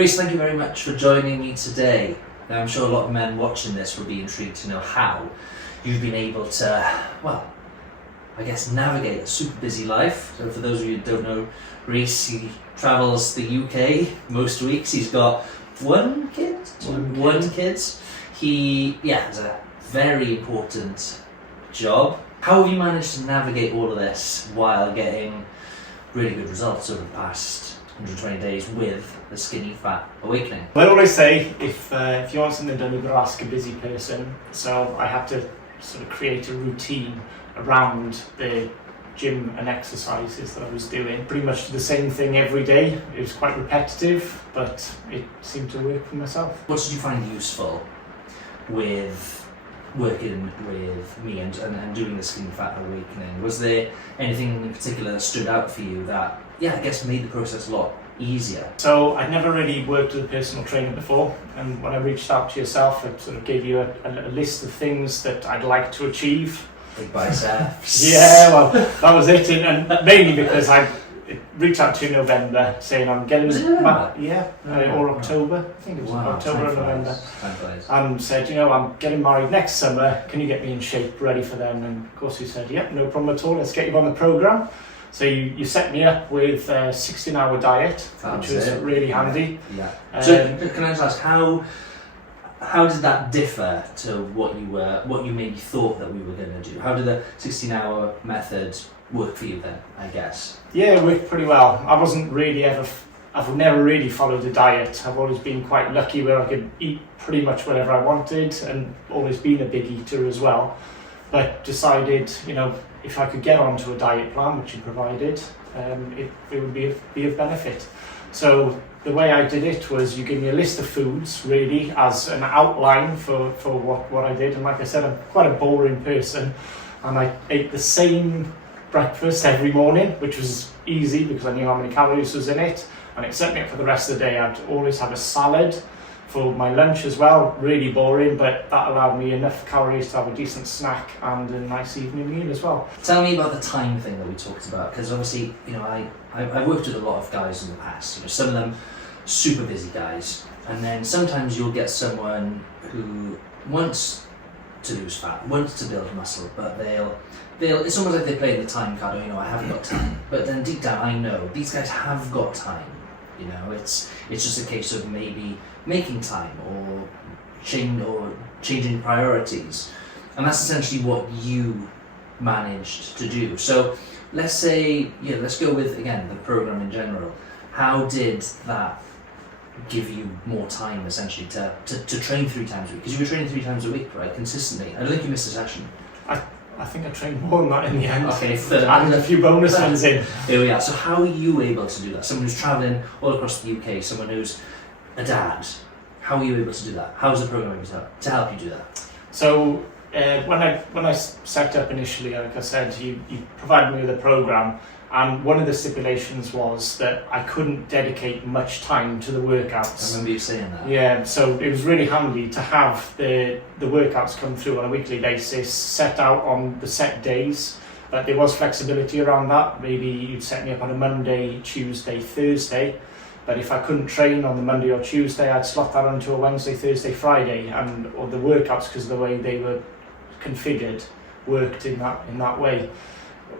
Rhys, thank you very much for joining me today. Now, I'm sure a lot of men watching this will be intrigued to know how you've been able to, well, I guess navigate a super busy life. So for those of you who don't know Rhys, he travels the UK most weeks. He's got one kid. He has a very important job. How have you managed to navigate all of this while getting really good results over the past 120 days with the Skinny Fat Awakening? Well, I always say if you want something done, you've got to ask a busy person. So I had to sort of create a routine around the gym and exercises that I was doing. Pretty much the same thing every day. It was quite repetitive, but it seemed to work for myself. What did you find useful with working with me and doing the Skinny Fat Awakening? Was there anything in particular that stood out for you that, I guess made the process a lot easier? So I'd never really worked with a personal trainer before, and when I reached out to yourself, I sort of gave you a list of things that I'd like to achieve. Big biceps. Yeah, well, that was it, and mainly because I reached out to you in November saying I'm getting or October. I think it was October or November. And said, I'm getting married next summer. Can you get me in shape, ready for them? And of course, you said, yep, no problem at all. Let's get you on the program. So you set me up with a 16-hour diet, which was really handy. Yeah. So can I just ask how did that differ to what you maybe thought that we were going to do? How did the 16-hour method work for you then, I guess? Yeah, it worked pretty well. I've never really followed a diet. I've always been quite lucky where I could eat pretty much whatever I wanted and always been a big eater as well. But decided, if I could get onto a diet plan, which you provided, it would be of benefit. So the way I did it was you give me a list of foods really as an outline for what I did. And like I said, I'm quite a boring person, and I ate the same breakfast every morning, which was easy because I knew how many calories was in it, and it set me up for the rest of the day. I'd always have a salad for my lunch as well, really boring, but that allowed me enough calories to have a decent snack and a nice evening meal as well. Tell me about the time thing that we talked about, because obviously, I've worked with a lot of guys in the past, some of them super busy guys, and then sometimes you'll get someone who wants to lose fat, wants to build muscle, but they'll it's almost like they play the time card, I haven't got time. But then deep down I know these guys have got time. It's just a case of maybe making time or changing priorities. And that's essentially what you managed to do. So let's say, let's go with, again, the program in general. How did that give you more time essentially to train 3 times a week? Because you were training 3 times a week, right, consistently. I don't think you missed a session. I think I trained more than that in the end. Okay, and a few bonus ones in. Here we are. So how are you able to do that? Someone who's travelling all across the UK, someone who's a dad, how are you able to do that? How is the program able to help you do that? So when I set up initially, like I said, you provided me with a program, and one of the stipulations was that I couldn't dedicate much time to the workouts. I remember you saying that. Yeah, so it was really handy to have the workouts come through on a weekly basis, set out on the set days. But there was flexibility around that. Maybe you'd set me up on a Monday, Tuesday, Thursday. But if I couldn't train on the Monday or Tuesday, I'd slot that onto a Wednesday, Thursday, Friday, or the workouts, because the way they were configured, worked in that way.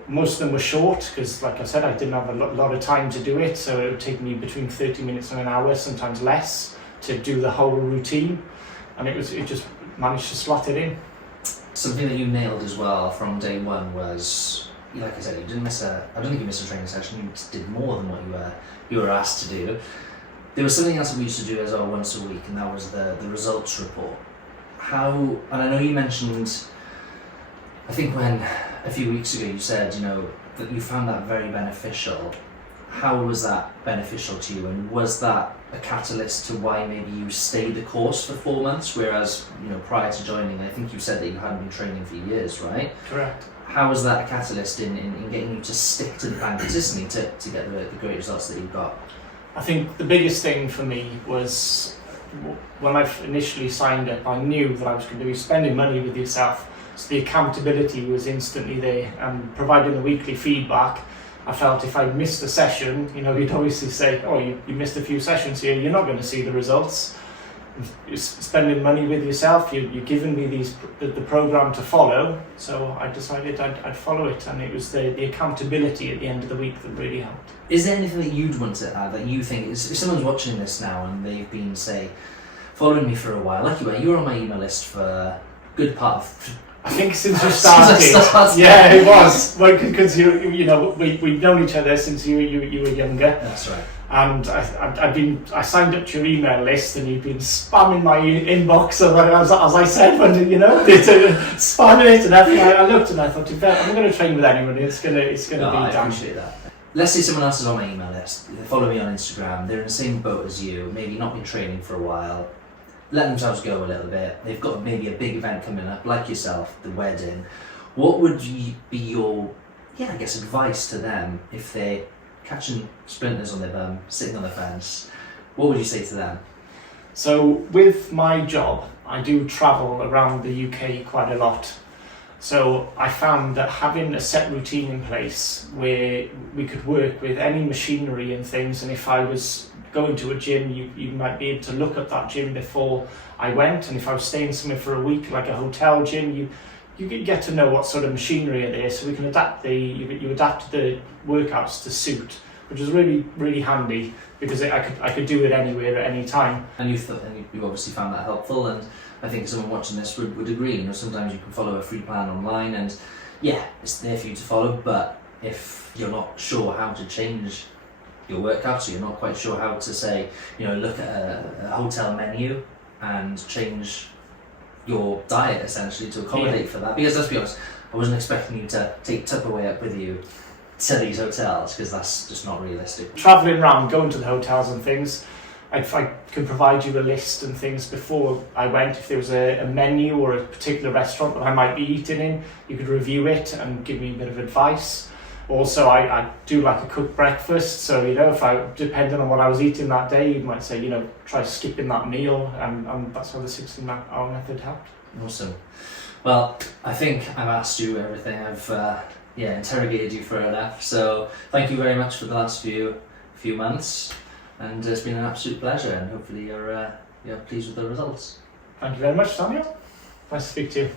Most of them were short because, like I said, I didn't have a lot of time to do it, so it would take me between 30 minutes and an hour, sometimes less, to do the whole routine, and it just managed to slot it in. Something that you nailed as well from day one was, like I said, I don't think you missed a training session. You did more than what you were asked to do. There was something else that we used to do as well once a week, and that was the results report. And I know you mentioned, I think when a few weeks ago you said, that you found that very beneficial. How was that beneficial to you, and was that a catalyst to why maybe you stayed the course for 4 months, whereas, prior to joining, I think you said that you hadn't been training for years, right? Correct. How was that a catalyst in getting you to stick to the plan consistently to get the great results that you got? I think the biggest thing for me was when I initially signed up, I knew that I was going to be spending money with yourself. So the accountability was instantly there, and providing the weekly feedback I felt if I missed a session, you'd obviously say, oh, you missed a few sessions here, you're not going to see the results. You're spending money with yourself, you're giving me the program to follow, so I decided I'd follow it, and it was the accountability at the end of the week that really helped. Is there anything that you'd want to add that you think, if someone's watching this now and they've been, say, following me for a while, like you were on my email list for a good part of... I think since you started. Yeah, it was. Well, because we've known each other since you were younger. That's right. And I signed up to your email list, and you've been spamming my inbox, as I said, spamming it and everything. I looked and I thought, if I'm going to train with anyone, it's gonna be Dan. I appreciate that. Let's say someone else is on my email list, they follow me on Instagram, they're in the same boat as you, maybe not been training for a while, let themselves go a little bit, they've got maybe a big event coming up, like yourself, the wedding. What would be your, advice to them if they're catching splinters on their bum, sitting on the fence? What would you say to them? So with my job, I do travel around the UK quite a lot. So I found that having a set routine in place where we could work with any machinery and things, and if I was going to a gym, you might be able to look at that gym before I went, and if I was staying somewhere for a week, like a hotel gym, you get to know what sort of machinery are there, so we can adapt you adapt the workouts to suit, which is really, really handy, because I could do it anywhere at any time. And you obviously found that helpful, and I think someone watching this would agree. Sometimes you can follow a free plan online, and it's there for you to follow, but if you're not sure how to change your workouts, so you're not quite sure how to say, look at a hotel menu and change your diet essentially to accommodate for that. Because let's be honest, I wasn't expecting you to take Tupperware up with you to these hotels, because that's just not realistic. Travelling around, going to the hotels and things, I could provide you a list and things before I went. If there was a menu or a particular restaurant that I might be eating in, you could review it and give me a bit of advice. Also, I do like a cooked breakfast, so if depending on what I was eating that day, you might say, try skipping that meal, and that's how the 16-hour method helped. Awesome. Well, I think I've asked you everything. I've interrogated you for enough. So thank you very much for the last few months, and it's been an absolute pleasure. And hopefully you're pleased with the results. Thank you very much, Samuel. Nice to speak to you.